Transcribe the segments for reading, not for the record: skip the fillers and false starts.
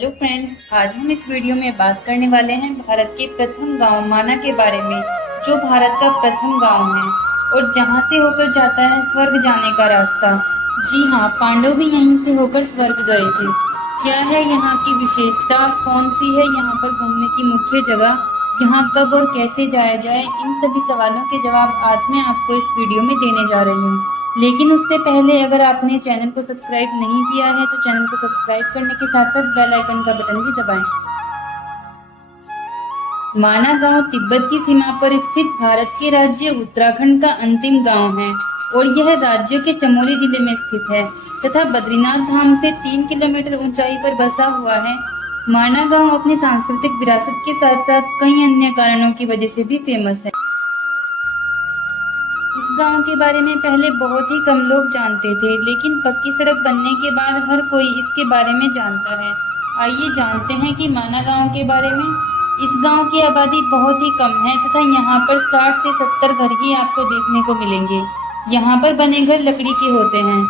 Hello friends, आज हम इस वीडियो में बात करने वाले हैं भारत के प्रथम गांव माना के बारे में, जो भारत का प्रथम गांव है और जहां से होकर जाता है स्वर्ग जाने का रास्ता। जी हाँ, पांडव भी यहीं से होकर स्वर्ग गए थे। क्या है यहाँ की विशेषता, कौन सी है यहाँ पर घूमने की मुख्य जगह, यहाँ कब और कैसे जाया जाए, इन सभी सवालों के जवाब आज मैं आपको इस वीडियो में देने जा रही हूँ। लेकिन उससे पहले अगर आपने चैनल को सब्सक्राइब नहीं किया है तो चैनल को सब्सक्राइब करने के साथ साथ बेल आइकन का बटन भी दबाएं। माना गांव तिब्बत की सीमा पर स्थित भारत के राज्य उत्तराखंड का अंतिम गांव है और यह राज्य के चमोली जिले में स्थित है तथा बद्रीनाथ धाम से 3 किलोमीटर ऊंचाई पर बसा हुआ है। माना गांव अपनी सांस्कृतिक विरासत के साथ साथ कई अन्य कारणों की वजह से भी फेमस है। इस गांव के बारे में पहले बहुत ही कम लोग जानते थे, लेकिन पक्की सड़क बनने के बाद हर कोई इसके बारे में जानता है। आइए जानते हैं कि माना गांव के बारे में। इस गांव की आबादी बहुत ही कम है तथा यहाँ पर 60 से 70 घर ही आपको देखने को मिलेंगे। यहाँ पर बने घर लकड़ी के होते हैं।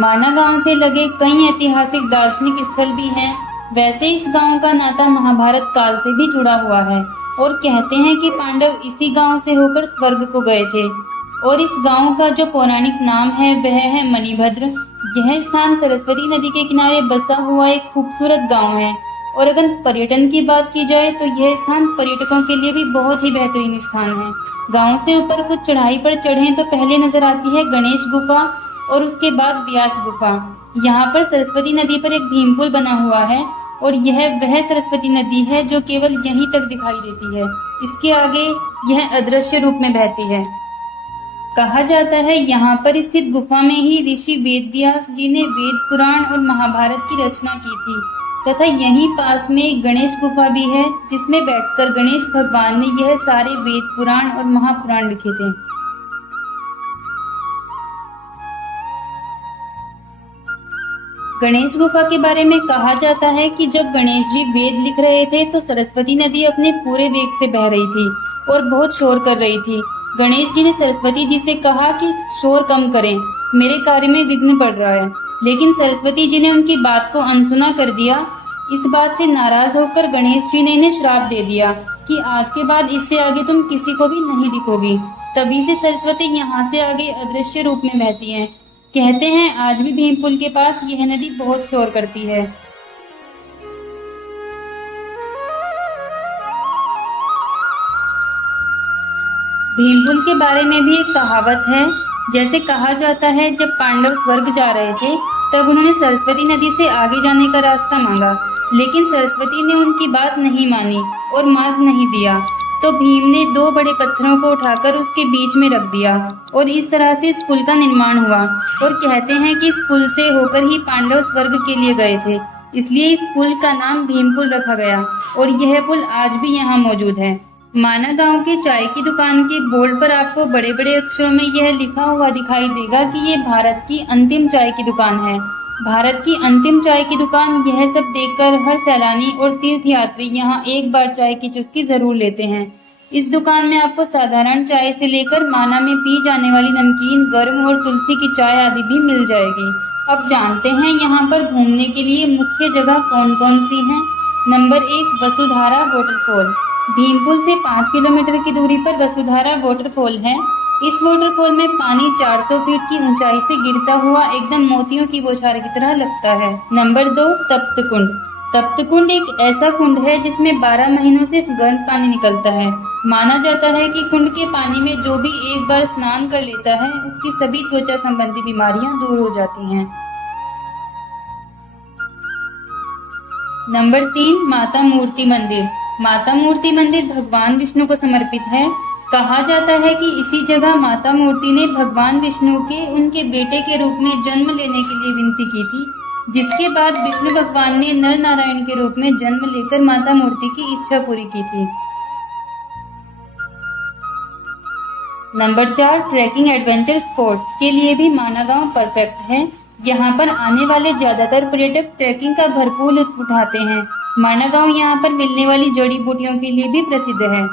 माना गांव से लगे कई ऐतिहासिक दार्शनिक स्थल भी हैं। वैसे इस गांव का नाता महाभारत काल से भी जुड़ा हुआ है और कहते हैं कि पांडव इसी गांव से होकर स्वर्ग को गए थे। और इस गांव का जो पौराणिक नाम है वह है मणिभद्र। यह स्थान सरस्वती नदी के किनारे बसा हुआ एक खूबसूरत गांव है और अगर पर्यटन की बात की जाए तो यह स्थान पर्यटकों के लिए भी बहुत ही बेहतरीन स्थान है। गांव से ऊपर कुछ चढ़ाई पर चढ़ें तो पहले नजर आती है गणेश गुफा और उसके बाद व्यास गुफा। यहाँ पर सरस्वती नदी पर एक भीम पुल बना हुआ है और यह वह सरस्वती नदी है जो केवल यहीं तक दिखाई देती है। इसके आगे यह अदृश्य रूप में बहती है। कहा जाता है यहाँ पर स्थित गुफा में ही ऋषि वेदव्यास जी ने वेद पुराण और महाभारत की रचना की थी तथा यहीं पास में एक गणेश गुफा भी है जिसमें बैठकर गणेश भगवान ने यह सारे वेद पुराण और महापुराण लिखे थे। गणेश गुफा के बारे में कहा जाता है कि जब गणेश जी वेद लिख रहे थे तो सरस्वती नदी अपने पूरे वेग से बह रही थी और बहुत शोर कर रही थी। गणेश जी ने सरस्वती जी से कहा कि शोर कम करें, मेरे कार्य में विघ्न पड़ रहा है। लेकिन सरस्वती जी ने उनकी बात को अनसुना कर दिया। इस बात से नाराज होकर गणेश जी ने इन्हें श्राप दे दिया कि आज के बाद इससे आगे तुम किसी को भी नहीं दिखोगी। तभी से सरस्वती यहाँ से आगे अदृश्य रूप में बहती है। कहते हैं आज भी भीम पुल के पास यह नदी बहुत शोर करती है। भीम पुल के बारे में भी एक कहावत है। जैसे कहा जाता है जब पांडव स्वर्ग जा रहे थे तब उन्होंने सरस्वती नदी से आगे जाने का रास्ता मांगा, लेकिन सरस्वती ने उनकी बात नहीं मानी और मार्ग नहीं दिया। तो भीम ने 2 बड़े पत्थरों को उठाकर उसके बीच में रख दिया और इस तरह से इस पुल का निर्माण हुआ। और कहते हैं कि इस पुल से होकर ही पांडव स्वर्ग के लिए गए थे, इसलिए इस पुल का नाम भीम पुल रखा गया और यह पुल आज भी यहाँ मौजूद है। माना गांव के चाय की दुकान के बोर्ड पर आपको बड़े बड़े अक्षरों में यह लिखा हुआ दिखाई देगा कि ये भारत की अंतिम चाय की दुकान है। भारत की अंतिम चाय की दुकान, यह सब देखकर हर सैलानी और तीर्थयात्री यहाँ एक बार चाय की चुस्की जरूर लेते हैं। इस दुकान में आपको साधारण चाय से लेकर माना में पी जाने वाली नमकीन, गर्म और तुलसी की चाय आदि भी मिल जाएगी। अब जानते हैं यहाँ पर घूमने के लिए मुख्य जगह कौन कौन सी हैं। Number 1, Vasudhara waterfall. भीमपुल से 5 किलोमीटर की दूरी पर वसुधारा वाटरफॉल है। इस वाटरफॉल में पानी 400 फीट की ऊंचाई से गिरता हुआ एकदम मोतियों की बौछार की तरह लगता है। नंबर 2, तप्त कुंड। तप्त कुंड एक ऐसा कुंड है जिसमें 12 महीनों से गर्म पानी निकलता है। माना जाता है कि कुंड के पानी में जो भी एक बार स्नान कर लेता है उसकी सभी त्वचा संबंधी बीमारियां दूर हो जाती हैं। नंबर 3, माता मूर्ति मंदिर। माता मूर्ति मंदिर भगवान विष्णु को समर्पित है। कहा जाता है कि इसी जगह माता मूर्ति ने भगवान विष्णु के उनके बेटे के रूप में जन्म लेने के लिए विनती की थी, जिसके बाद विष्णु भगवान ने नर नारायण के रूप में जन्म लेकर माता मूर्ति की इच्छा पूरी की थी। नंबर 4, ट्रैकिंग एडवेंचर स्पोर्ट्स के लिए भी माना गांव परफेक्ट है। यहाँ पर आने वाले ज्यादातर पर्यटक ट्रैकिंग का भरपूर लुत्फ उठाते हैं। माना गांव यहाँ पर मिलने वाली जड़ी बूटियों के लिए भी प्रसिद्ध है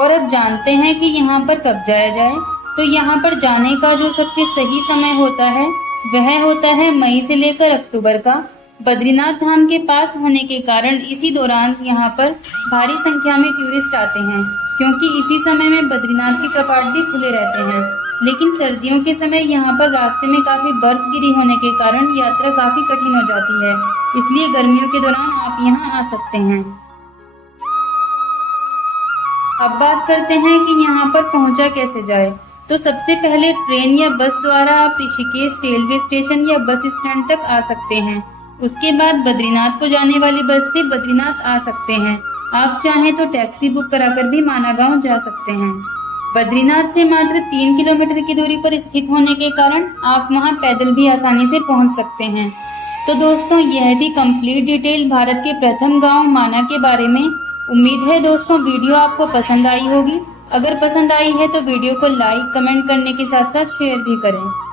और अब जानते हैं कि यहाँ पर कब जाया जाए। तो यहाँ पर जाने का जो सबसे सही समय होता है वह होता है मई से लेकर अक्टूबर का। बद्रीनाथ धाम के पास होने के कारण इसी दौरान यहाँ पर भारी संख्या में टूरिस्ट आते हैं, क्योंकि इसी समय में बद्रीनाथ के कपाट भी खुले रहते हैं। लेकिन सर्दियों के समय यहाँ पर रास्ते में काफी बर्फ गिरी होने के कारण यात्रा काफी कठिन हो जाती है, इसलिए गर्मियों के दौरान आप यहाँ आ सकते हैं। अब बात करते हैं कि यहाँ पर पहुँचा कैसे जाए। तो सबसे पहले ट्रेन या बस द्वारा आप ऋषिकेश रेलवे स्टेशन या बस स्टैंड तक आ सकते हैं। उसके बाद बद्रीनाथ को जाने वाली बस से बद्रीनाथ आ सकते हैं। आप चाहें तो टैक्सी बुक कराकर भी माना गांव जा सकते हैं। बद्रीनाथ से मात्र 3 किलोमीटर की दूरी पर स्थित होने के कारण आप वहां पैदल भी आसानी से पहुंच सकते हैं। तो दोस्तों, यह थी कंप्लीट डिटेल भारत के प्रथम गांव माना के बारे में। उम्मीद है दोस्तों वीडियो आपको पसंद आई होगी। अगर पसंद आई है तो वीडियो को लाइक कमेंट करने के साथ साथ शेयर भी करें।